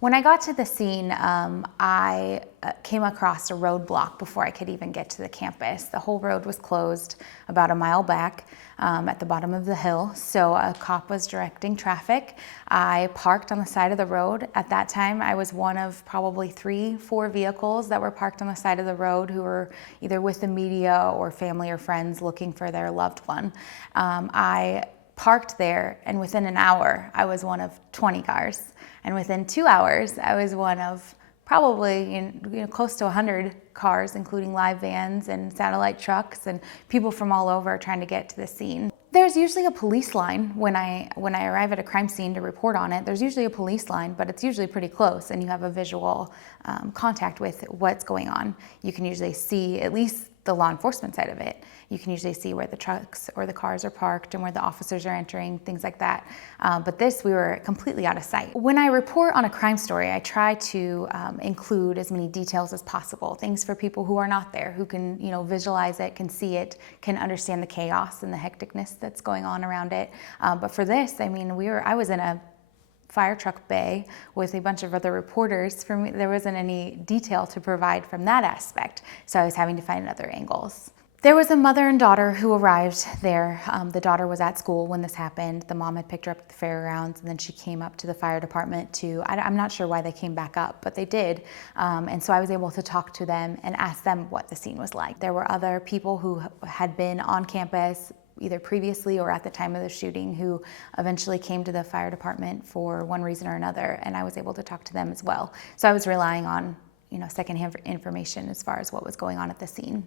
When I got to the scene, I came across a roadblock before I could even get to the campus. The whole road was closed about a mile back at the bottom of the hill, so a cop was directing traffic. I parked on the side of the road. At that time, I was one of probably 3-4 vehicles that were parked on the side of the road who were either with the media or family or friends looking for their loved one. I parked there, and within an hour, I was one of 20 cars. And within 2 hours, I was one of probably close to 100 cars, including live vans and satellite trucks and people from all over trying to get to the scene. There's usually a police line when I arrive at a crime scene to report on it. There's usually a police line, but it's usually pretty close, and you have a visual contact with what's going on. You can usually see at least the law enforcement side of it. You can usually see where the trucks or the cars are parked and where the officers are entering, things like that. But this, we were completely out of sight. When I report on a crime story, I try to include as many details as possible, things for people who are not there, who can visualize it, can see it, can understand the chaos and the hecticness that's going on around it. But for this, I mean, I was in a fire truck bay with a bunch of other reporters. For me, there wasn't any detail to provide from that aspect, so I was having to find other angles. There was a mother and daughter who arrived there. The daughter was at school when this happened. The mom had picked her up at the fairgrounds, and then she came up to the fire department I'm not sure why they came back up, but they did. And so I was able to talk to them and ask them what the scene was like. There were other people who had been on campus either previously or at the time of the shooting who eventually came to the fire department for one reason or another, and I was able to talk to them as well. So I was relying on secondhand information as far as what was going on at the scene.